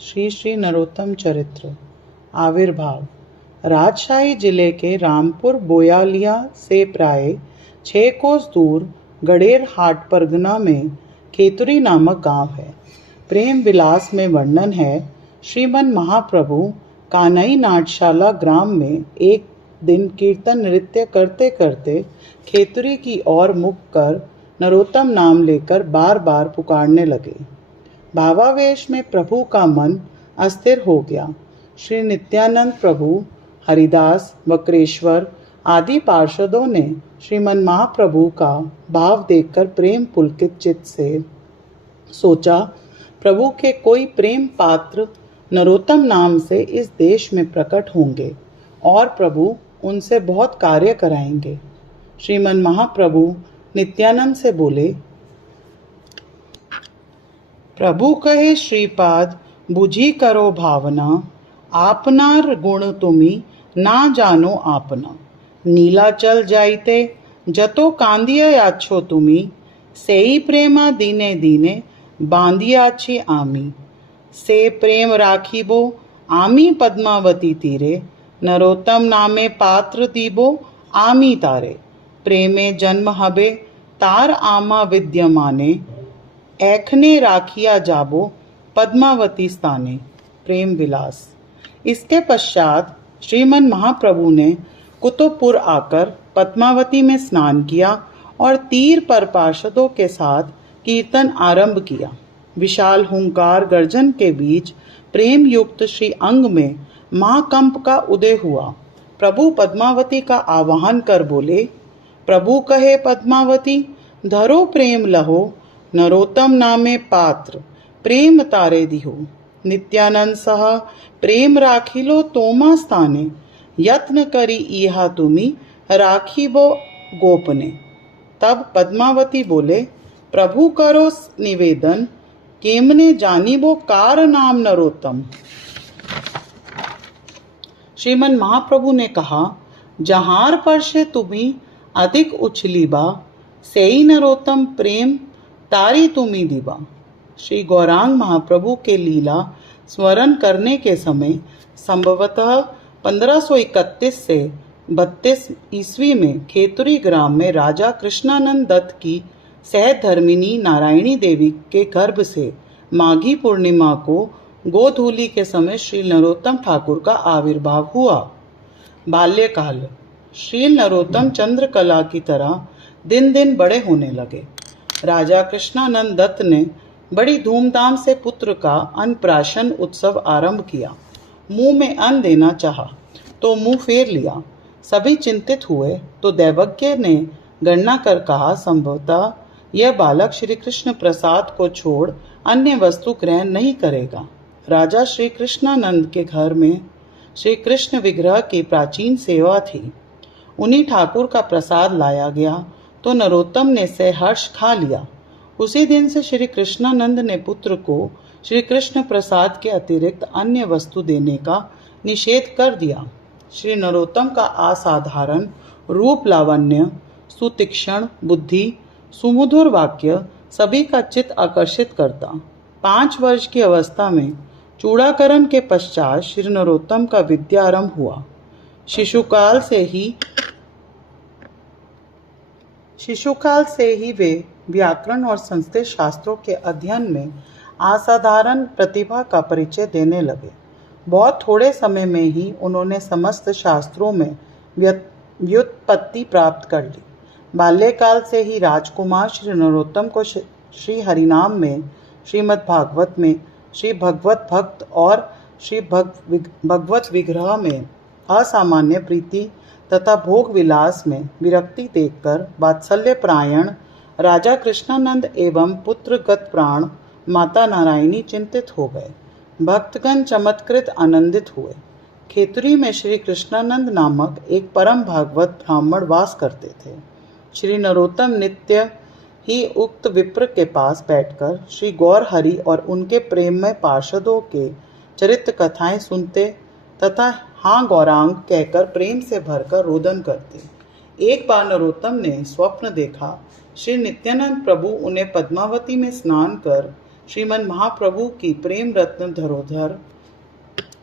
श्री श्री नरोत्तम चरित्र। आविर्भाव। राजशाही जिले के रामपुर बोयालिया से प्राय 6 कोस दूर गडेर हाट परगना में खेतुरी नामक गांव है। प्रेम विलास में वर्णन है। श्रीमन महाप्रभु कानई नाटशाला ग्राम में एक दिन कीर्तन नृत्य करते करते खेतुरी की ओर मुख कर नरोत्तम नाम लेकर बार बार पुकारने लगे। भावावेश में प्रभु का मन अस्थिर हो गया। श्री नित्यानंद प्रभु, हरिदास, वक्रेश्वर आदि पार्षदों ने श्रीमन महाप्रभु का भाव देखकर प्रेम पुलकित चित्त से सोचा, प्रभु के कोई प्रेम पात्र नरोत्तम नाम से इस देश में प्रकट होंगे और प्रभु उनसे बहुत कार्य कराएंगे। श्रीमन महाप्रभु नित्यानंद से बोले, प्रभु कहे श्रीपाद बुझी करो भावना, आपनार गुण तुमी ना जानो आपना। नीलाचल जाइते जतो कांदिया याछो तुमी, सेई प्रेमा दीने दीने बांधियाछि आमी। से प्रेम राखीबो आमी पद्मावती तीरे, नरोत्तम नामे पात्र दीबो आमी तारे। प्रेमे जन्म हबे तार आमा विद्यमाने, ऐखने राखिया जाबो पद्मावती स्थाने। प्रेम विलास। इसके पश्चात श्रीमन महाप्रभु ने कुतुबपुर आकर पद्मावती में स्नान किया और तीर पर पार्षदों के साथ कीर्तन आरंभ किया। विशाल हुंकार गर्जन के बीच प्रेम युक्त श्री अंग में महाकंप का उदय हुआ। प्रभु पद्मावती का आवाहन कर बोले, प्रभु कहे पद्मावती धरो प्रेम लहो, नरोत्तम नामे पात्र प्रेम तारे दिहो। नित्यानंद सह प्रेम राखिलो तोमा स्थाने, यत्न करी इहा तुमी राखीबो गोपने। तब पद्मावती बोले, प्रभु करो निवेदन, केमने जानिबो कार नाम नरोत्तम। श्रीमन महाप्रभु ने कहा, जहार पर से तुम्ही अधिक उछलीबा, सेई नरोत्तम प्रेम तारी तुमी दीबा। श्री गौरांग महाप्रभु के लीला स्मरण करने के समय संभवतः 1531 से 32 ईस्वी में खेतुरी ग्राम में राजा कृष्णानंद दत्त की सहधर्मिणी नारायणी देवी के गर्भ से माघी पूर्णिमा को गोधूली के समय श्री नरोत्तम ठाकुर का आविर्भाव हुआ। बाल्यकाल। श्री नरोत्तम चंद्रकला की तरह दिन दिन बड़े होने लगे। राजा कृष्णानंद दत्त ने बड़ी धूमधाम से पुत्र का अन्नप्राशन उत्सव आरंभ किया। मुंह में अन्न देना चाहा तो मुंह फेर लिया। सभी चिंतित हुए तो दैवज्ञ ने गणना कर कहा, संभवतः यह बालक श्री कृष्ण प्रसाद को छोड़ अन्य वस्तु ग्रहण नहीं करेगा। राजा श्री कृष्णानंद के घर में श्री कृष्ण विग्रह की प्राचीन सेवा थी। उन्हीं ठाकुर का प्रसाद लाया गया तो नरोत्तम ने सहर्ष खा लिया। उसी दिन से श्री कृष्णानंद ने पुत्र को श्री कृष्ण प्रसाद के अतिरिक्त अन्य वस्तु देने का निषेध कर दिया। श्री नरोत्तम का असाधारण रूप लावण्य, सुतीक्ष्ण बुद्धि, सुमधुर वाक्य सभी का चित्त आकर्षित करता। 5 वर्ष की अवस्था में चूड़ाकरण के पश्चात श्री नरोत्तम का विद्यारंभ हुआ। शिशुकाल से ही वे व्याकरण और संस्कृत शास्त्रों के अध्ययन में असाधारण प्रतिभा का परिचय देने लगे। बहुत थोड़े समय में ही उन्होंने समस्त शास्त्रों में व्युत्पत्ति प्राप्त कर ली। बाल्यकाल से ही राजकुमार श्री नरोत्तम को श्री हरिनाम में, श्रीमद् भागवत में, श्री भगवत भक्त और श्री भगवत विग्रह में असामान्य प्रीति तथा भोग विलास में विरक्ति देखकर वात्सल्य प्रायण राजा कृष्णानंद एवं पुत्रगत प्राण माता नारायणी चिंतित हो गए। भक्तगण चमत्कृत आनंदित हुए। खेतुरी में श्री कृष्णानंद नामक एक परम भागवत ब्राह्मण वास करते थे। श्री नरोत्तम नित्य ही उक्त विप्र के पास बैठकर श्री गौर हरि और उनके प्रेममय पार्षदों के चरित्र कथाएं सुनते तथा हाँ गौरांग कहकर प्रेम से भरकर रोदन करते। एक बार नरोत्तम ने स्वप्न देखा, श्री नित्यानंद प्रभु उन्हें पद्मावती में स्नान कर श्रीमन महाप्रभु की प्रेम रत्न धरोधर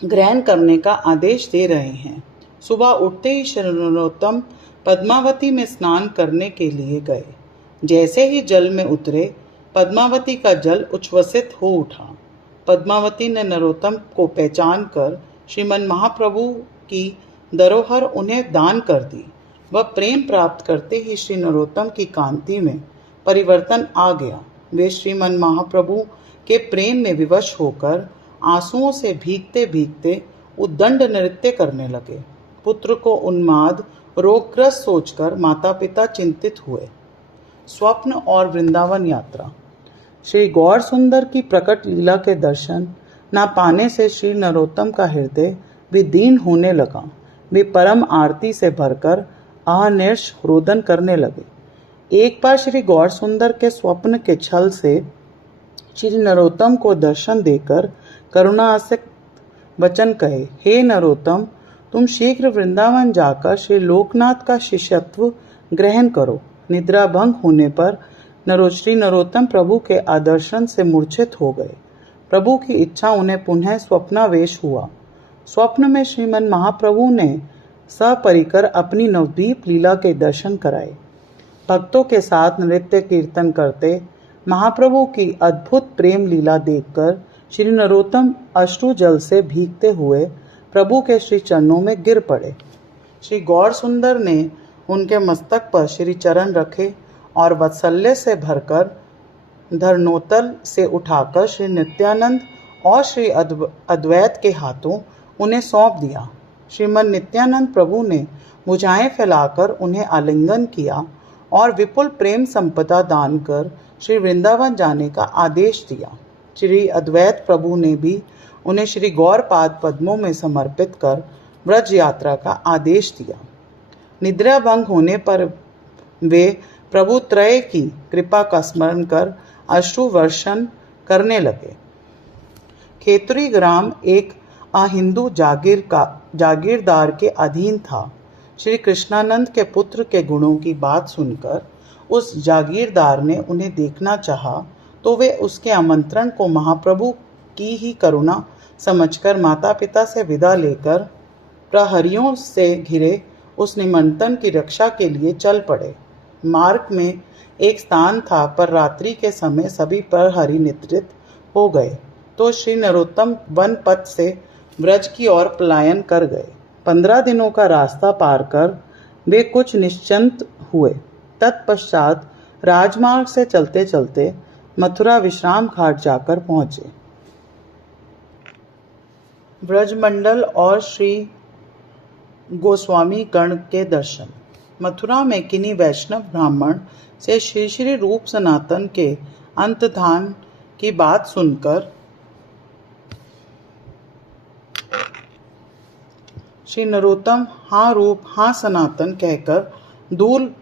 ग्रहण करने का आदेश दे रहे हैं। सुबह उठते ही श्री नरोत्तम पद्मावती में स्नान करने के लिए गए। जैसे ही जल में उतरे, पद्मावती का जल उच्छ्वसित हो उठा। पद्मावती ने नरोत्तम को पहचान कर श्रीमन महाप्रभु की धरोहर उन्हें दान कर दी। वह प्रेम प्राप्त करते ही श्री नरोत्तम की कांति में परिवर्तन आ गया। वे श्रीमन महाप्रभु के प्रेम में विवश होकर आंसुओं से भीगते भीगते उद्दंड नृत्य करने लगे। पुत्र को उन्माद रोगग्रस्त सोचकर माता पिता चिंतित हुए। स्वप्न और वृंदावन यात्रा। श्री गौर सुंदर की प्रकट लीला के दर्शन न पाने से श्री नरोत्तम का हृदय भी दीन होने लगा। वे परम आरती से भरकर अहर्निश रोदन करने लगे। एक बार श्री गौर सुंदर के स्वप्न के छल से श्री नरोत्तम को दर्शन देकर करुणासिक्त वचन कहे, हे नरोत्तम, तुम शीघ्र वृंदावन जाकर श्री लोकनाथ का शिष्यत्व ग्रहण करो। निद्रा भंग होने पर श्री नरोत्तम प्रभु के आदर्शन से मूर्छित हो गए। प्रभु की इच्छा उन्हें पुनः स्वप्नावेश हुआ। स्वप्न में श्रीमन महाप्रभु ने सपरिकर अपनी नवद्वीप लीला के दर्शन कराए। भक्तों के साथ नृत्य कीर्तन करते महाप्रभु की अद्भुत प्रेम लीला देखकर श्री नरोत्तम अश्रु जल से भीगते हुए प्रभु के श्री चरणों में गिर पड़े। श्री गौर सुंदर ने उनके मस्तक पर श्री चरण रखे और वात्सल्य से भरकर धरनोतल से उठाकर श्री नित्यानंद और श्री अद्वैत के हाथों उन्हें सौंप दिया। श्रीमन नित्यानंद प्रभु ने भुजाएं फैलाकर उन्हें आलिंगन किया और विपुल प्रेम संपदा दान कर श्री वृंदावन जाने का आदेश दिया। श्री अद्वैत प्रभु ने भी उन्हें श्री गौर पाद पद्मों में समर्पित कर ब्रज यात्रा का आदेश दिया। निद्रा भंग होने पर वे प्रभु त्रय की कृपा का स्मरण कर अश्रु वर्षण करने लगे। खेतरी ग्राम एक अहिंदू जागीरदार के अधीन था। श्री कृष्णानंद के पुत्र के गुणों की बात सुनकर उस जागीरदार ने उन्हें देखना चाहा, तो वे उसके आमंत्रण को महाप्रभु की ही करुणा समझकर माता पिता से विदा लेकर प्रहरियों से घिरे उस निमंत्रण की रक्षा के लिए चल पड़े। मार्ग में एक स्थान था, पर रात्रि के समय सभी प्रहरी निद्रित हो गए, तो श्री नरोत्तम वन पथ से ब्रज की ओर पलायन कर गए। 15 दिनों का रास्ता पार कर वे कुछ निश्चिंत हुए। तत्पश्चात राजमार्ग से चलते चलते मथुरा विश्राम घाट जाकर पहुंचे। ब्रजमंडल और श्री गोस्वामी गण के दर्शन। मथुरा में किन्हीं वैष्णव ब्राह्मण से श्री श्री रूप सनातन के अंतधान की बात सुनकर श्री नरोत्तम हाँ रूप हाँ सनातन कहकर दूर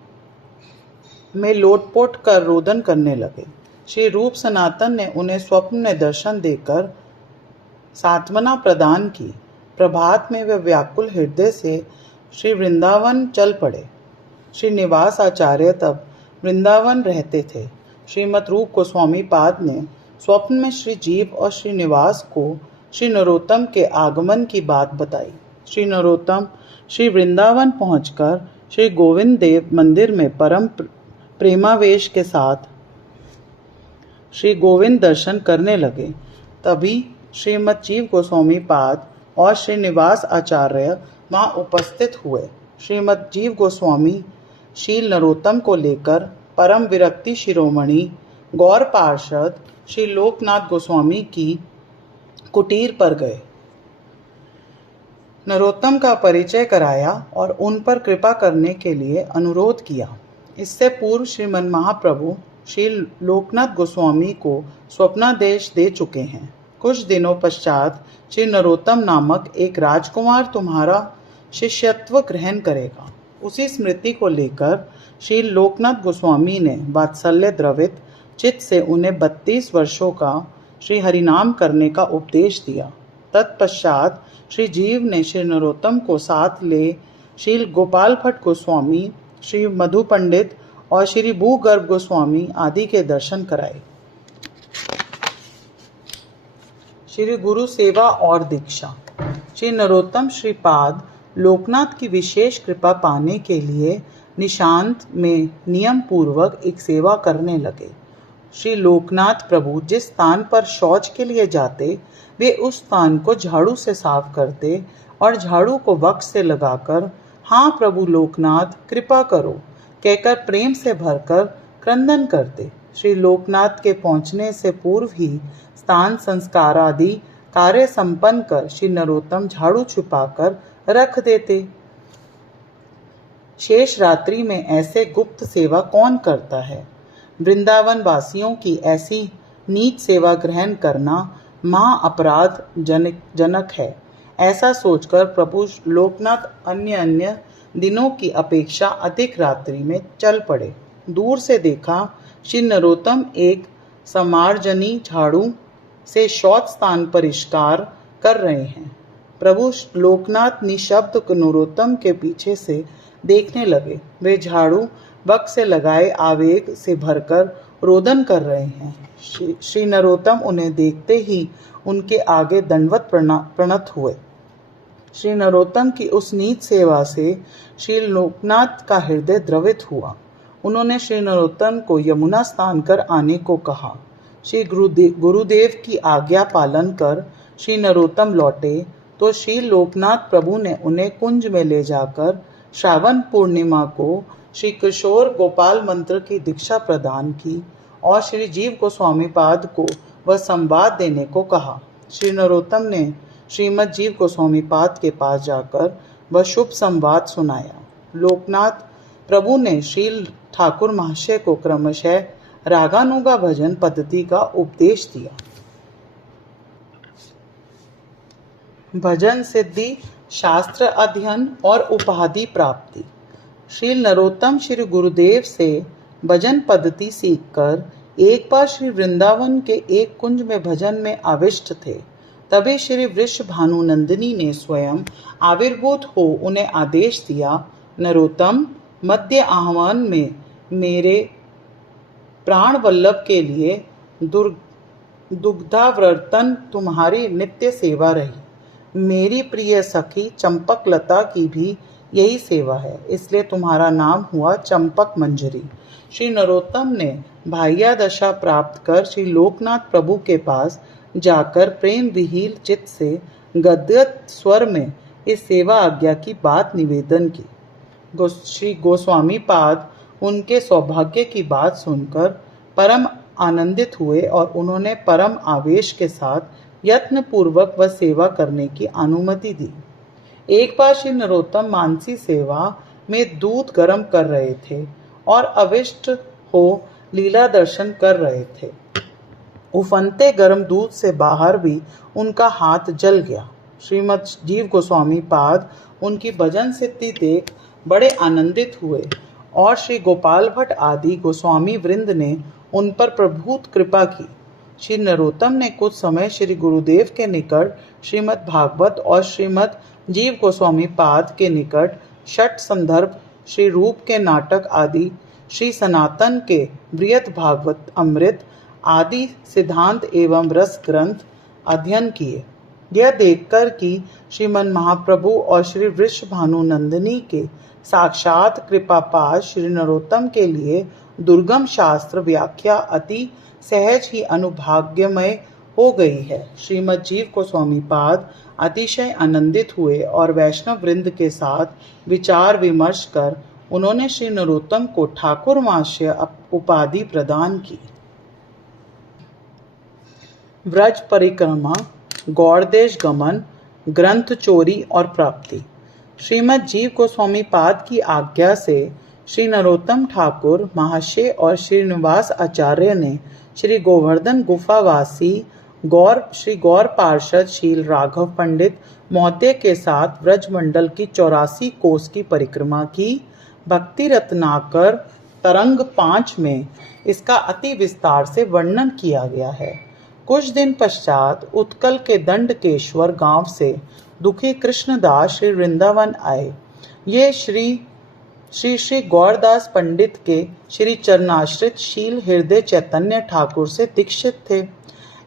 में लोटपोट कर रोदन करने लगे। श्री रूप सनातन ने उन्हें स्वप्न में दर्शन देकर सांत्वना प्रदान की। प्रभात में वे व्याकुल हृदय से श्री वृंदावन चल पड़े। श्री निवास आचार्य तब वृंदावन रहते थे। श्रीमद रूप गोस्वामी पाद ने स्वप्न में श्री जीव और श्री निवास को श्री नरोत्तम के आगमन की बात बताई। श्री नरोत्तम श्री वृंदावन पहुंचकर श्री गोविंद देव मंदिर में परम प्रेमावेश के साथ श्री गोविंद दर्शन करने लगे। तभी श्रीमद जीव गोस्वामी पाद और श्री निवास आचार्य वहां उपस्थित हुए। श्रीमद जीव गोस्वामी शील नरोत्तम को लेकर परम विरक्ति शिरोमणि गौर पार्षद श्री लोकनाथ गोस्वामी की कुटीर पर गए। नरोत्तम का परिचय कराया और उन पर कृपा करने के लिए अनुरोध किया। इससे पूर्व श्रीमन महाप्रभु श्री लोकनाथ गोस्वामी को स्वप्नादेश दे चुके हैं। कुछ दिनों पश्चात श्री नरोत्तम नामक एक राजकुमार तुम्हारा शिष्यत्व ग्रहण करेगा। उसी स्मृति को लेकर श्री लोकनाथ गोस्वामी ने वात्सल्य द्रवित चित्त से उन्हें 32 वर्षों का श्री हरिनाम करने का उपदेश दिया। तत्पश्चात श्री जीव ने श्री नरोत्तम को साथ ले श्री गोपाल भट्ट गोस्वामी, श्री मधु पंडित और श्री भूगर्भ गोस्वामी आदि के दर्शन कराए। श्री गुरु सेवा और दीक्षा। श्री नरोत्तम श्रीपाद लोकनाथ की विशेष कृपा पाने के लिए निशांत में नियम पूर्वक एक सेवा करने लगे। श्री लोकनाथ प्रभु जिस स्थान पर शौच के लिए जाते, वे उस स्थान को झाड़ू से साफ करते और झाड़ू को वक्ष से लगाकर हाँ प्रभु लोकनाथ कृपा करो कहकर प्रेम से भरकर क्रंदन करते। श्री लोकनाथ के पहुंचने से पूर्व ही स्थान संस्कार आदि कार्य संपन्न कर श्री नरोत्तम झाड़ू छुपाकर रख देते। शेष रात्रि में ऐसे गुप्त सेवा कौन करता है? वृंदावन वासियों की ऐसी नीच सेवा ग्रहण करना महा अपराध जनक है। ऐसा सोचकर प्रभु लोकनाथ अन्य दिनों की अपेक्षा अधिक रात्रि में चल पड़े। दूर से देखा श्री नरोत्तम एक समार्जनी झाड़ू से शौच स्थान परिष्कार कर रहे हैं। प्रभु लोकनाथ निशब्द नरोत्तम के पीछे से देखने लगे। वे झाड़ू वक्ष से लगाए आवेग से भरकर रोदन कर रहे हैं। श्री नरोत्तम उन्हें देखते ही उनके आगे दंडवत प्रणत हुए। श्री नरोत्तम की उस नीच सेवा से श्री लोकनाथ का हृदय द्रवित हुआ। उन्होंने श्री नरोत्तम को यमुना स्नान कर आने को कहा। श्री गुरुदेव की आज्ञा पालन कर श्री नरोत्तम लौटे तो श्री लोकनाथ प्रभु ने उन्हें कुंज में ले जाकर श्रावण पूर्णिमा को श्री किशोर गोपाल मंत्र की दीक्षा प्रदान की और श्री जीव गोस्वामी पाद को वह संवाद देने को कहा। श्री नरोत्तम ने श्रीमद जीव गोस्वामी पाद के पास जाकर वह शुभ संवाद सुनाया। लोकनाथ प्रभु ने श्री ठाकुर महाशय को क्रमशः रागानुगा भजन पद्धति का उपदेश दिया। भजन सिद्धि, शास्त्र अध्ययन और उपाधि प्राप्ति। श्री नरोत्तम श्री गुरुदेव से भजन पद्धति सीखकर एक बार श्री वृंदावन के एक कुंज में भजन में आविष्ट थे। तभी श्री वृष भानुनंदिनी ने स्वयं आविर्भूत हो उन्हें आदेश दिया, नरोत्तम, मध्य आह्वान में मेरे प्राण वल्लभ के लिए दुग्धावर्तन तुम्हारी नित्य सेवा रही। मेरी प्रिय सखी चंपक लता की भी यही सेवा है, इसलिए तुम्हारा नाम हुआ चंपक मंजरी। श्री नरोत्तम ने बाह्या दशा प्राप्त कर श्री लोकनाथ प्रभु के पास जाकर प्रेम विहील चित्त से गद्गद स्वर में इस सेवा आज्ञा की बात निवेदन की। श्री गोस्वामी पाद उनके सौभाग्य की बात सुनकर परम आनंदित हुए और उन्होंने परम आवेश के साथ यत्न पूर्वक वह सेवा करने की अनुमति दी। एक बार श्री नरोत्तम मानसी सेवा में दूध गर्म कर रहे थे और अविष्ट हो लीला दर्शन कर रहे थे। उफनते गर्म दूध से बाहर भी उनका हाथ जल गया। श्रीमद जीव गोस्वामी पाद उनकी भजन सिद्धि देख बड़े आनंदित हुए और श्री गोपाल भट्ट आदि गोस्वामी वृंद ने उन पर प्रभुत कृपा की। श्री नरोत्तम ने कुछ समय श्री गुरुदेव के निकट श्रीमद् भागवत और श्रीमद् जीव गोस्वामी पाद के निकट षट संदर्भ, श्री रूप के नाटक आदि, श्री सनातन के बृहत भागवत अमृत आदि सिद्धांत एवं रस ग्रंथ अध्ययन किए। यह देखकर कि श्रीमन महाप्रभु और श्री वृष भानुनंदिनी के साक्षात कृपापाश श्री नरोत्तम के लिए दुर्गम शास्त्र व्याख्या अति सहज ही अनुभाग्यमय हो गई है। श्रीमद जीव गोस्वामी पाद अतिशय आनंदित हुए और वैष्णव वृंद के साथ विचार विमर्श कर उन्होंने श्री नरोत्तम को ठाकुर महाशय उपाधि प्रदान की। व्रज परिक्रमा, गौड़देश गमन, ग्रंथ चोरी और प्राप्ति। श्रीमद जीव गोस्वामी पाद की आज्ञा से श्री नरोत्तम ठाकुर महाशय और श्रीनिवास आचार्य ने श्री गोवर्धन गुफावासी श्री गौर पार्षद शील राघव पंडित महोदय के साथ व्रजमंडल की 84 कोस की परिक्रमा की। भक्ति रत्नाकर तरंग 5 में इसका अति विस्तार से वर्णन किया गया है। कुछ दिन पश्चात उत्कल के दंडकेश्वर गांव से दुखी कृष्णदास श्री वृंदावन आए। ये श्री गौरदास पंडित के श्री चरणाश्रित शील हृदय चैतन्य ठाकुर से दीक्षित थे।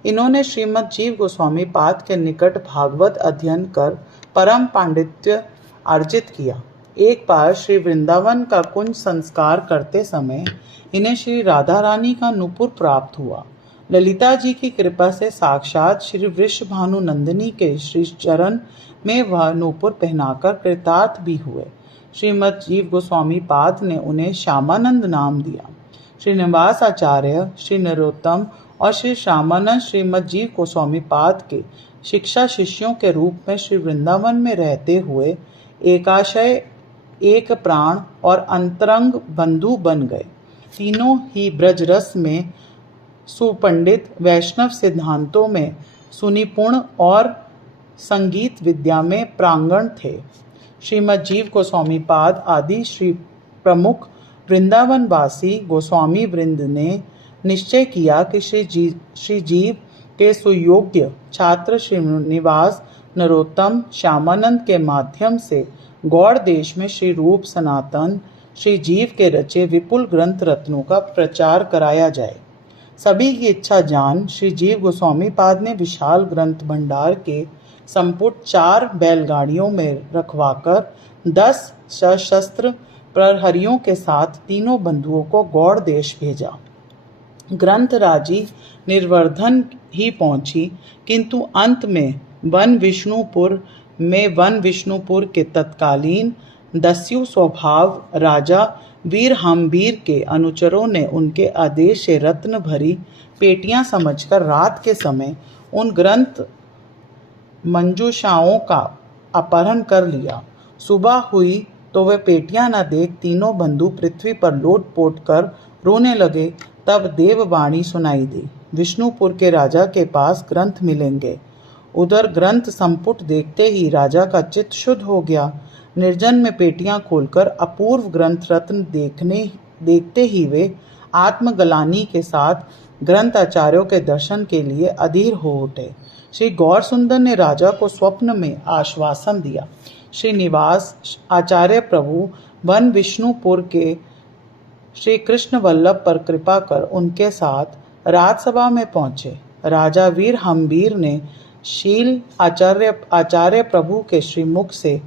इन्होंने श्रीमद् जीव गोस्वामी पाद के निकट भागवत अध्ययन कर परम पांडित्य अर्जित किया। एक बार श्री वृंदावन का कुंज संस्कार करते समय इन्हें श्री राधा रानी का नूपुर प्राप्त हुआ। ललिता जी की कृपा से साक्षात श्री वृषभानु नंदिनी के श्री चरण में वह नूपुर पहनाकर कृतार्थ भी हुए। श्रीमद् जीव गोस्वामी पाद ने उन्हें श्यामानंद नाम दिया। श्रीनिवास आचार्य, श्री नरोत्तम और श्री श्यामानंद श्रीमद् जीव गोस्वामी पाद के शिक्षा शिष्यों के रूप में श्री वृंदावन में रहते हुए एकाशय, एक प्राण और अंतरंग बंधु बन गए। तीनों ही ब्रज रस में सुपंडित, वैष्णव सिद्धांतों में सुनिपुण और संगीत विद्या में प्रांगण थे। श्रीमद् जीव गोस्वामी पाद आदि श्री प्रमुख वृंदावनवासी गोस्वामी वृंद ने निश्चय किया कि श्री जीव के सुयोग्य छात्र श्रीनिवास, नरोत्तम, श्यामानंद के माध्यम से गौड़ देश में श्री रूप सनातन श्री जीव के रचे विपुल ग्रंथ रत्नों का प्रचार कराया जाए। सभी की इच्छा जान श्री जीव गोस्वामी पाद ने विशाल ग्रंथ भंडार के संपुट 4 बैलगाड़ियों में रखवाकर 10 सशस्त्र प्रहरियों के साथ तीनों बंधुओं को गौड़ देश भेजा। ग्रंथ राजी निर्वर्धन ही पहुंची, किंतु अंत में वन विष्णुपुर के तत्कालीन दस्यु स्वभाव राजा वीर हम्बीर के अनुचरों ने उनके आदेश से रत्न भरी पेटियां समझकर रात के समय उन ग्रंथ मंजूषाओं का अपहरण कर लिया। सुबह हुई तो वे पेटियां न देख तीनों बंधु पृथ्वी पर लोट-पोट कर रोने लगे। तब देववाणी सुनाई दी, विष्णुपुर के राजा के पास ग्रंथ मिलेंगे। उधर ग्रंथ संपुट देखते ही राजा का चित्त शुद्ध हो गया। निर्जन में पेटियां खोलकर अपूर्व ग्रंथ रत्न देखते ही वे आत्मगलानी के साथ ग्रंथाचार्यों के दर्शन के लिए अधीर हो उठे। श्री गौर सुंदर ने राजा को स्वप्न में आश्वासन दिया। श्रीनिवास आचार्य प्रभु वन विष्णुपुर के श्री कृष्ण वल्लभ पर कृपा कर उनके साथ राजसभा में पहुंचे। राजा वीर हम्बीर ने शील आचार्य प्रभु के श्रीमुख से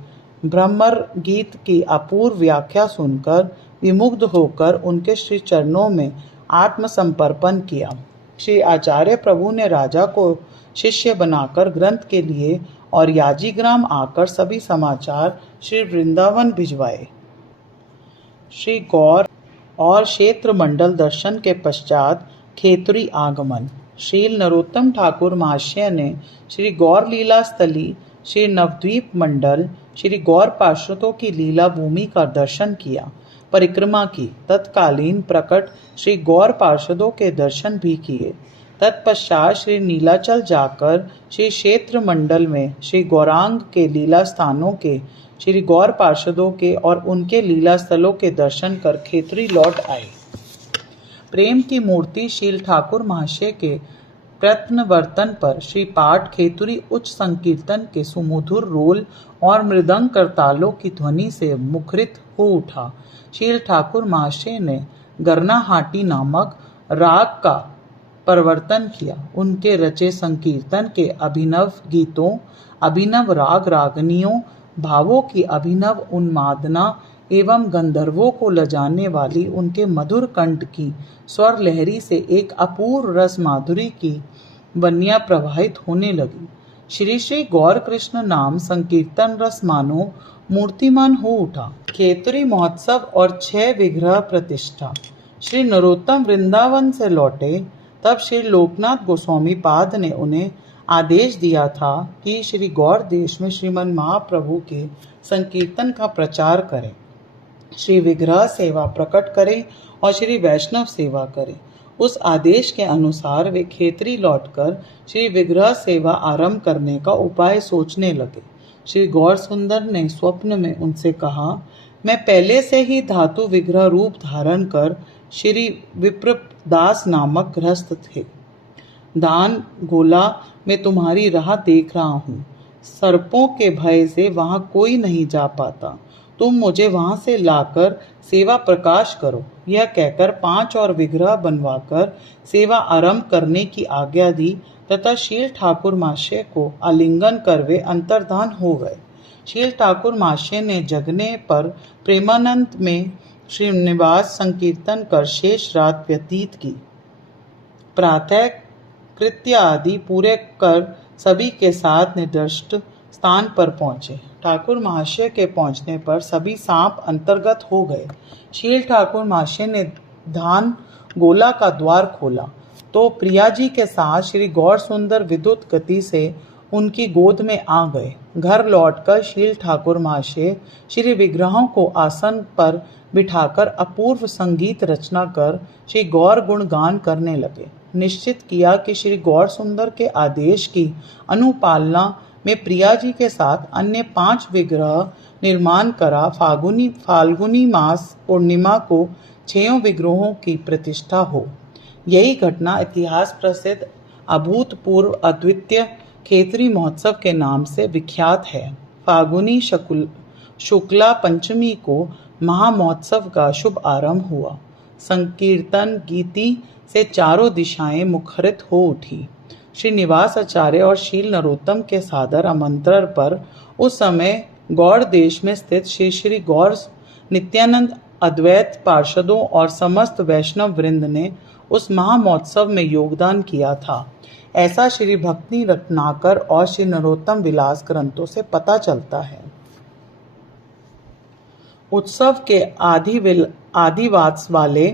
ब्रह्मर गीत की अपूर्व व्याख्या सुनकर विमुग्ध होकर उनके श्री चरणों में आत्मसमर्पण किया। श्री आचार्य प्रभु ने राजा को शिष्य बनाकर ग्रंथ के लिए और याजीग्राम आकर सभी समाचार श्री वृंदावन भिजवाए। श्री गौर और क्षेत्र मंडल दर्शन के पश्चात खेतरी आगमन। श्रील नरोत्तम ठाकुर महाशय ने श्री गौर लीला स्थली, श्री नवद्वीप मंडल, श्री गौर पार्षदों की लीला भूमि का दर्शन किया, परिक्रमा की। तत्कालीन प्रकट श्री गौर पार्षदों के दर्शन भी किए। तत्पश्चात श्री नीलाचल जाकर श्री क्षेत्र मंडल में श्री गौरांग के लीला स्थानों के, श्री गौर पार्षदों के और उनके लीला स्थलों के दर्शन कर खेतरी लौट आए। प्रेम की मूर्ति शील ठाकुर महाशय के प्रत्नवर्तन पर श्री पाठ खेतरी उच्च संकीर्तन के सुमधुर रोल और मृदंग करतालों की ध्वनि से मुखरित हो उठा। शील ठाकुर महाशय ने गरनाहाटी नामक राग का प्रवर्तन किया। उनके रचे संकीर्तन के अभिनव गीतों, अभिनव राग रागनियों, भावों की अभिनव उन्मादना एवं गंधर्वों को लजाने वाली उनके मधुर कंठ की स्वर लहरी से एक अपूर्व रस माधुरी की वन्या प्रवाहित होने लगी। श्री श्री गौर कृष्ण नाम संकीर्तन रस मानो मूर्तिमान हो उठा। खेतरी महोत्सव और 6 विग्रह प्रतिष्ठा। श्री नरोत्तम वृंदावन से लौटे तब श्री लोकनाथ गोस्वामी पाद ने उन्हें आदेश दिया था कि श्री गौर देश में श्रीमन महाप्रभु के संकीर्तन का प्रचार करें, श्री विग्रह सेवा प्रकट करें और श्री वैष्णव सेवा करें। उस आदेश के अनुसार वे खेतरी लौटकर श्री विग्रह सेवा आरंभ करने का उपाय सोचने लगे। श्री गौर सुंदर ने स्वप्न में उनसे कहा, मैं पहले से ही धातु विग्रह रूप धारण कर श्री विप्रदास नामक गृहस्थ थे। दान गोला में तुम्हारी राह देख रहा हूँ। सर्पों के भय से वहाँ कोई नहीं जा पाता। तुम मुझे वहाँ से लाकर सेवा प्रकाश करो। यह कहकर 5 और विग्रह बनवाकर सेवा आरंभ करने की आज्ञा दी तथा शील ठाकुर महाशय को आलिंगन कर वे अंतर्धान हो गए। शील ठाकुर महाशय ने जगने पर प्रेमानंद में श्रीनिवास संकीर्तन कर शेष रात व्यतीत की। प्रातः कृत्य आदि पूरे कर सभी के साथ निर्दिष्ट स्थान पर पहुंचे। ठाकुर महाशय के पहुंचने पर सभी सांप अंतर्गत हो गए। शील ठाकुर महाशय ने धान गोला का द्वार खोला तो प्रिया जी के साथ श्री गौर सुंदर विद्युत गति से उनकी गोद में आ गए। घर लौटकर शील ठाकुर महाशय श्री विग्रहों को आसन पर बिठाकर अपूर्व संगीत रचना कर श्री गौर गुण गान करने लगे। निश्चित किया कि श्री गौर सुंदर के आदेश की अनुपालना में प्रिया जी के साथ अन्य 5 विग्रह निर्माण करा। फाल्गुनी मास पूर्णिमा को 6 विग्रहों की प्रतिष्ठा हो। यही घटना इतिहास प्रसिद्ध अभूतपूर्व अद्वितीय खेतरी महोत्सव के नाम से विख्यात है। फाल्गुनी शुक्ला पंचमी को महामहोत्सव का शुभ आरंभ हुआ। संकीर्तन गीति से चारों दिशाएं मुखरित हो उठी। श्रीनिवास आचार्य और शील नरोत्तम के सादर आमंत्रण पर उस समय गौड़ देश में स्थित श्री श्री गौर नित्यानंद अद्वैत पार्षदों और समस्त वैष्णव वृंद ने उस महामहोत्सव में योगदान किया था। ऐसा श्री भक्ति रत्नाकर और श्री नरोत्तम विलास ग्रंथों से पता चलता है। उत्सव के आदिवास वाले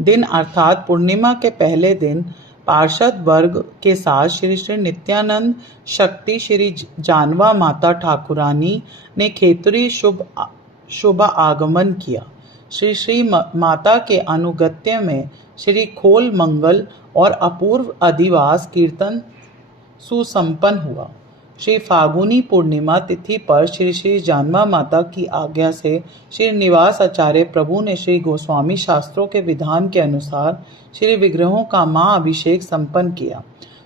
दिन अर्थात पूर्णिमा के पहले दिन पार्षद वर्ग के साथ श्री श्री नित्यानंद शक्ति श्री जानवा माता ठाकुरानी ने खेतरी शुभ आगमन किया। श्री श्री माता के अनुगत्य में श्री खोल मंगल और अपूर्व अधिवास कीर्तन सुसंपन्न हुआ। श्री फागुनी पूर्णिमा तिथि पर श्री श्री जानवा माता की आज्ञा से श्री निवास आचार्य प्रभु ने श्री गोस्वामी शास्त्रों के विधान के अनुसार श्री विग्रहों का महाअभिषेक संपन्न किया।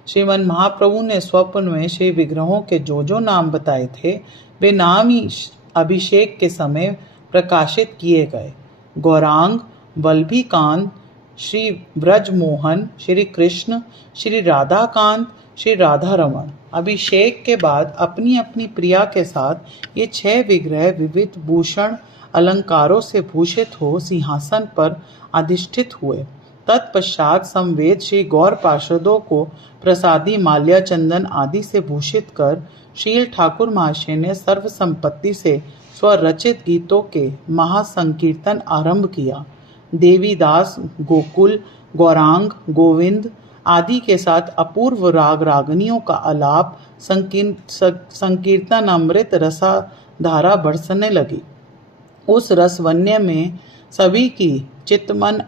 श्रीमन महाप्रभु ने स्वप्न में श्री विग्रहों के जो नाम बताए थे वे नाम ही अभिषेक के समय प्रकाशित किए गए। गौरांग, वल्लभीकांत, श्री ब्रजमोहन, श्री कृष्ण, श्री राधाकांत, श्री राधा रमन। अभिषेक के बाद अपनी अपनी प्रिया के साथ ये 6 विग्रह विविध भूषण अलंकारों से भूषित हो सिंहासन पर अधिष्ठित हुए। तत्पश्चात समवेत श्री गौर पार्षदों को प्रसादी माल्या चंदन आदि से भूषित कर शील ठाकुर महाशय ने सर्व संपत्ति से स्वरचित गीतों के महासंकीर्तन आरंभ किया। देवीदास, गोकुल, गौरांग, गोविंद आदि के साथ अपूर्व राग रागनियों का आलाप संकीर्तन अमृत रसाधारा बरसने लगी। उस रसवन्य में सभी की चित्तमन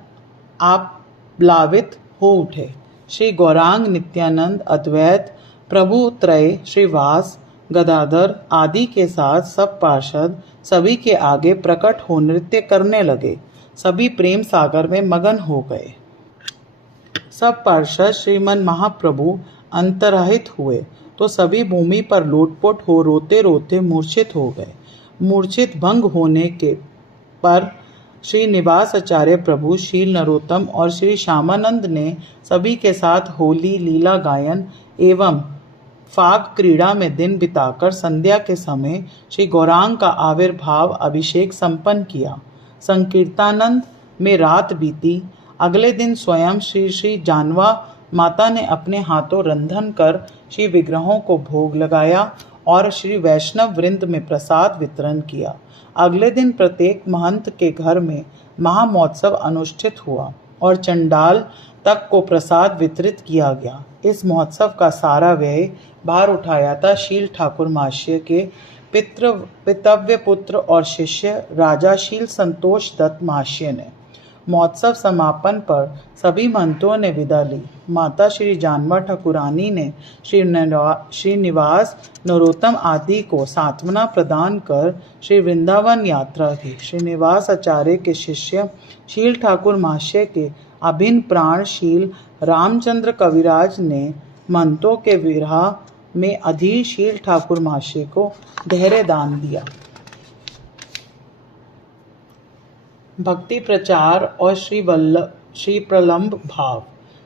आप्लावित हो उठे। श्री गौरांग, नित्यानंद, अद्वैत प्रभु त्रय, श्रीवास, गदाधर आदि के साथ सब पार्षद सभी के आगे प्रकट हो नृत्य करने लगे। सभी प्रेम सागर में मगन हो गए। सब पार्षद श्रीमन महाप्रभु अंतर्हित हुए तो सभी भूमि पर लोटपोट हो रोते रोते मूर्छित हो गए। मूर्छित भंग होने के पर श्री निवास आचार्य प्रभु, शील नरोत्तम और श्री श्यामानंद ने सभी के साथ होली लीला गायन एवं फाग क्रीड़ा में दिन बिताकर संध्या के समय श्री गौरांग का आविर्भाव अभिषेक संपन्न किया। संकीर्तानंद में रात बीती। अगले दिन स्वयं श्री श्री जानवा माता ने अपने हाथों रंधन कर श्री विग्रहों को भोग लगाया और श्री वैष्णव वृंद में प्रसाद वितरण किया। अगले दिन प्रत्येक महंत के घर में महामहोत्सव अनुष्ठित हुआ और चंडाल तक को प्रसाद वितरित किया गया। इस महोत्सव का सारा व्यय भार उठाया था शील ठाकुर महाशय के पितव्य पुत्र और शिष्य राजाशील संतोष दत्त महाशय ने। महोत्सव समापन पर सभी महंतों ने विदा ली। माता श्री जानवा ठाकुरानी ने श्रीनिवास नरोत्तम आदि को सांत्वना प्रदान कर श्री वृंदावन यात्रा की। श्रीनिवास आचार्य के शिष्य शील ठाकुर महाशय के अभिन्न प्राणशील रामचंद्र कविराज ने महंतों के विरह में अधीर शील ठाकुर महाशय को धैर्य दान दिया। भक्ति प्रचार और श्री प्रलंब भाव।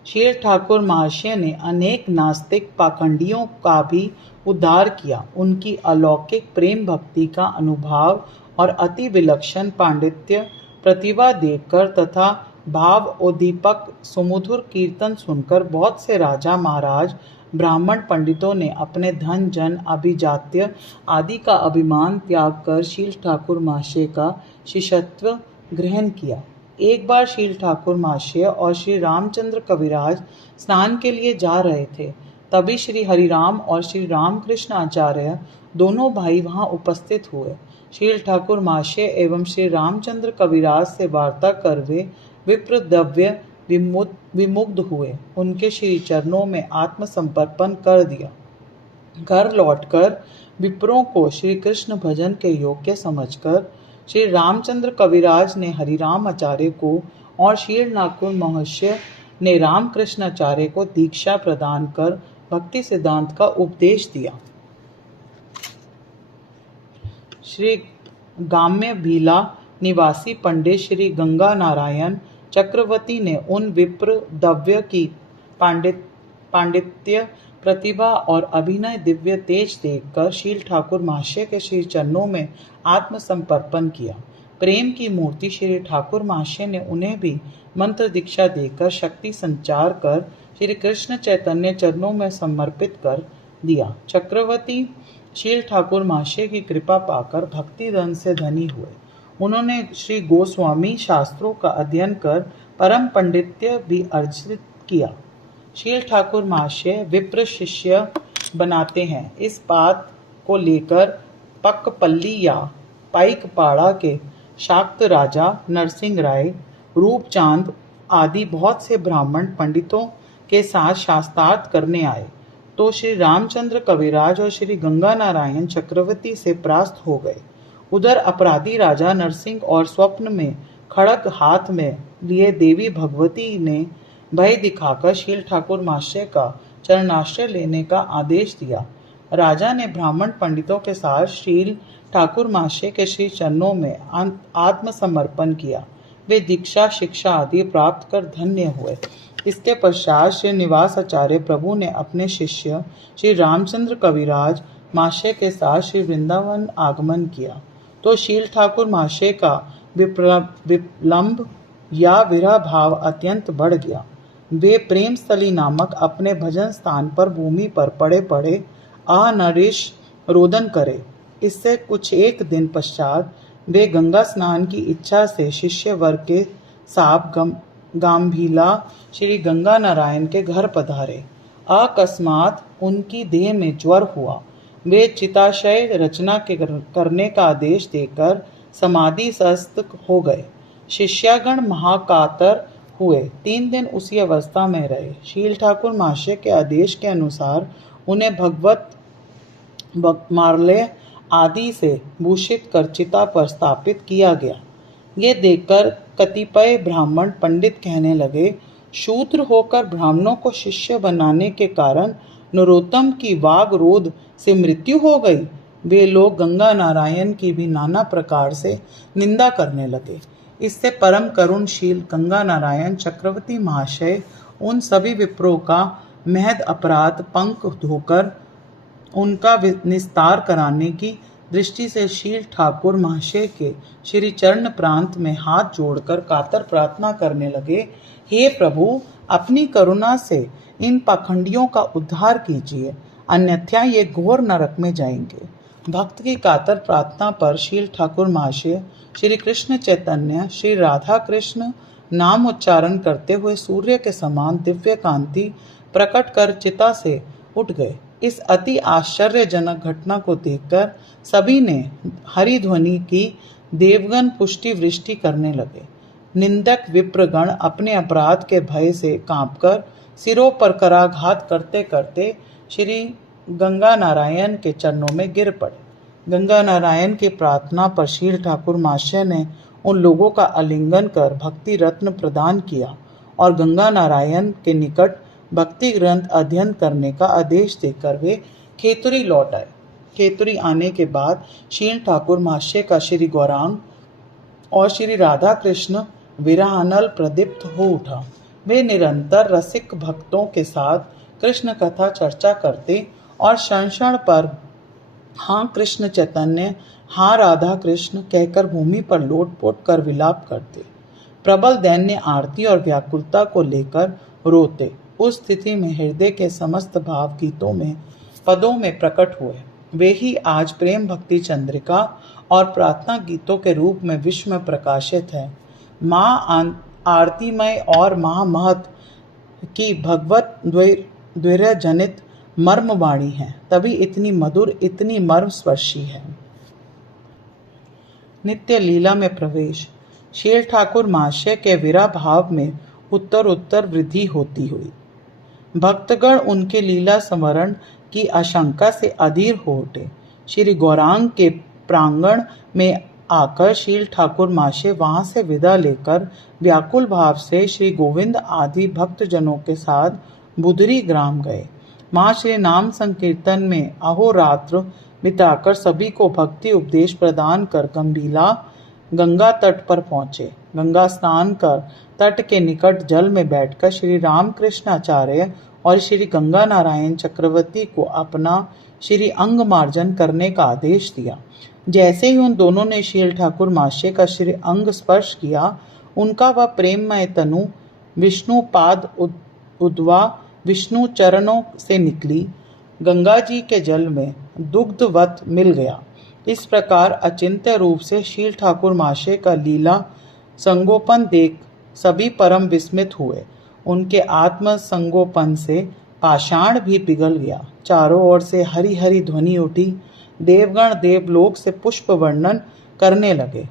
शील ठाकुर महाशय ने अनेक नास्तिक पाखंडियों का भी उद्धार किया। उनकी अलौकिक प्रेम भक्ति का अनुभव और अति विलक्षण पांडित्य प्रतिभा देखकर तथा भाव उद्दीपक सुमधुर कीर्तन सुनकर बहुत से राजा महाराज ब्राह्मण पंडितों ने अपने धन जन अभिजात्य आदि का अभिमान त्याग कर शील ठाकुर महाशय का शिष्यत्व ग्रहण किया। एक बार शील ठाकुर महाशय और श्री रामचंद्र कविराज स्नान के लिए जा रहे थे। तभी श्री हरिराम और श्री रामकृष्ण आचार्य दोनों भाई वहां उपस्थित हुए। शील ठाकुर महाशय एवं श्री रामचंद्र कविराज से वार्ता कर वे विप्रदव्य विमुग्ध हुए। उनके श्री चरणों में आत्मसमर्पण कर दिया। घर लौटकर विप्रों को श्री कृष्ण भजन के योग्य समझकर श्री रामचंद्र कविराज ने हरिराम आचार्य को और शील ठाकुर महाशय ने रामकृष्ण आचार्य को दीक्षा प्रदान कर भक्ति सिद्धांत का उपदेश दिया। श्री गाम्य भीला निवासी पंडित श्री गंगा नारायण चक्रवर्ती ने उन विप्र दव्य की पांडित्य प्रतिभा और अभिनय दिव्य तेज देखकर शील ठाकुर महाशय के श्री चरणों में आत्मसमर्पण किया। प्रेम की मूर्ति श्री ठाकुर महाशय ने उन्हें भी मंत्र दीक्षा देकर शक्ति संचार कर श्री कृष्ण चैतन्य चरणों में समर्पित कर दिया। चक्रवर्ती शील ठाकुर महाशय की कृपा पाकर भक्ति धन से धनी हुए। उन्होंने श्री गोस्वामी शास्त्रों का अध्ययन कर परम पंडित्य भी अर्जित किया। शील ठाकुर महाशय विप्र शिष्य बनाते हैं। इस बात को लेकर पक्कपल्ली या पाइकपाड़ा के शाक्त राजा नरसिंह राय, रूपचांद आदि बहुत से ब्राह्मण पंडितों के साथ शास्त्रार्थ करने आए तो श्री रामचंद्र कविराज और श्री गंगा नारायण चक्रवर्ती से परास्त हो गए। उधर अपराधी राजा नरसिंह और स्वप्न में खड़ग हाथ में लिए देवी भगवती ने भय दिखाकर शील ठाकुर महाशय का चरणाश्रय लेने का आदेश दिया। राजा ने ब्राह्मण पंडितों के साथ शील ठाकुर महाशय के श्री चरणों में आत्मसमर्पण किया। वे दीक्षा शिक्षा आदि प्राप्त कर धन्य हुए। इसके पश्चात श्री निवास आचार्य प्रभु ने अपने शिष्य श्री रामचंद्र कविराज महाशय के साथ श्री वृंदावन आगमन किया तो शील ठाकुर महाशय का विलंब या विरह भाव अत्यंत बढ़ गया। वे प्रेम स्थली नामक अपने भजन स्थान पर भूमि पर पड़े पड़े अनरिश रोदन करे। इससे कुछ एक दिन पश्चात वे गंगा स्नान की इच्छा से शिष्य वर्ग के साथ गांभीला श्री गंगा नारायण के घर पधारे। अकस्मात उनकी देह में ज्वर हुआ। वे चिताशय रचना करने का आदेश देकर समाधिस्थ हो गए। शिष्यागण महाकातर हुए। 3 दिन उसी अवस्था में रहे। शील ठाकुर महाशय के आदेश के अनुसार उन्हें भगवत मार्लय आदि से भूषित कर चिता पर स्थापित किया गया। ये देखकर कतिपय ब्राह्मण पंडित कहने लगे, शूद्र होकर ब्राह्मणों को शिष्य बनाने के कारण नरोत्तम की वाग रोध से मृत्यु हो गई। वे लोग गंगा नारायण की भी नाना प्रकार से निंदा करने लगे। इससे परम करुणशील गंगा नारायण चक्रवर्ती महाशय उन सभी विप्रों का महद अपराध पंख धोकर उनका निस्तार कराने की दृष्टि से शील ठाकुर महाशय के श्री चरण प्रांत में हाथ जोड़कर कातर प्रार्थना करने लगे, हे प्रभु, अपनी करुणा से इन पाखंडियों का उद्धार कीजिए, अन्यथा ये घोर नरक में जाएंगे। भक्त की कातर प्रार्थना पर शील ठाकुर महाशय श्री कृष्ण चैतन्य श्री राधा कृष्ण नाम उच्चारण करते हुए सूर्य के समान दिव्य कांति प्रकट कर चिता से उठ गए। इस अति आश्चर्यजनक घटना को देखकर सभी ने हरि ध्वनि की देवगण पुष्टि वृष्टि करने लगे। निंदक विप्रगण अपने अपराध के भय से कांपकर सिरों पर कराघात करते करते श्री गंगा नारायण के चरणों में गिर पड़े। गंगा नारायण की प्रार्थना पर शील ठाकुर महाशय ने उन लोगों का आलिंगन कर भक्ति रत्न प्रदान किया और गंगा नारायण के निकट भक्ति ग्रंथ अध्ययन करने का आदेश देकर वे खेतुरी लौट आए। खेतुरी आने के बाद शील ठाकुर महाशय का श्री गौरांग और श्री राधा कृष्ण विरहानल प्रदीप्त हो उठा। वे निरंतर रसिक भक्तों के साथ कृष्ण कथा चर्चा करते और क्षण क्षण पर हाँ कृष्ण चैतन्य, हाँ राधा कृष्ण कहकर भूमि पर लोट-पोट कर विलाप करते। प्रबल दैन्य आरती और व्याकुलता को लेकर रोते। उस स्थिति में हृदय के समस्त भाव गीतों में पदों में प्रकट हुए। वे ही आज प्रेम भक्ति चंद्रिका और प्रार्थना गीतों के रूप में विश्व में प्रकाशित है। माँ आरतीमय और महामहत की भगवत द्वैर्य जनित मर्मवाणी है, तभी इतनी मधुर, इतनी मर्म स्पर्शी है। नित्य लीला में प्रवेश। शील ठाकुर महाशय के विरह भाव में उत्तर उत्तर वृद्धि होती हुई भक्तगण उनके लीला स्मरण की आशंका से अधीर हो उठे। श्री गौरांग के प्रांगण में आकर शील ठाकुर महाशय वहां से विदा लेकर व्याकुल भाव से श्री गोविंद आदि भक्तजनों के साथ बुधरी ग्राम गए। वहां श्री नाम संकीर्तन में अहोरात्र बिताकर सभी को भक्ति उपदेश प्रदान कर गंभीरा गंगा तट पर पहुंचे। गंगा स्नान कर तट के निकट जल में बैठकर श्री रामकृष्ण आचार्य और श्री गंगा नारायण चक्रवर्ती को अपना श्री अंग मार्जन करने का आदेश दिया। जैसे ही उन दोनों ने शील ठाकुर महाशय का श्री अंग स्पर्श किया, उनका वह प्रेममय तनु विष्णु पाद उद्वा विष्णु चरणों से निकली गंगा जी के जल में दुग्धवत मिल गया। इस प्रकार अचिंत्य रूप से शील ठाकुर महाशय का लीला संगोपन देख सभी परम विस्मित हुए। उनके आत्म संगोपन से पाषाण भी पिघल गया। चारों ओर से हरी हरी ध्वनि उठी। देवगण देवलोक से पुष्प वर्णन करने लगे।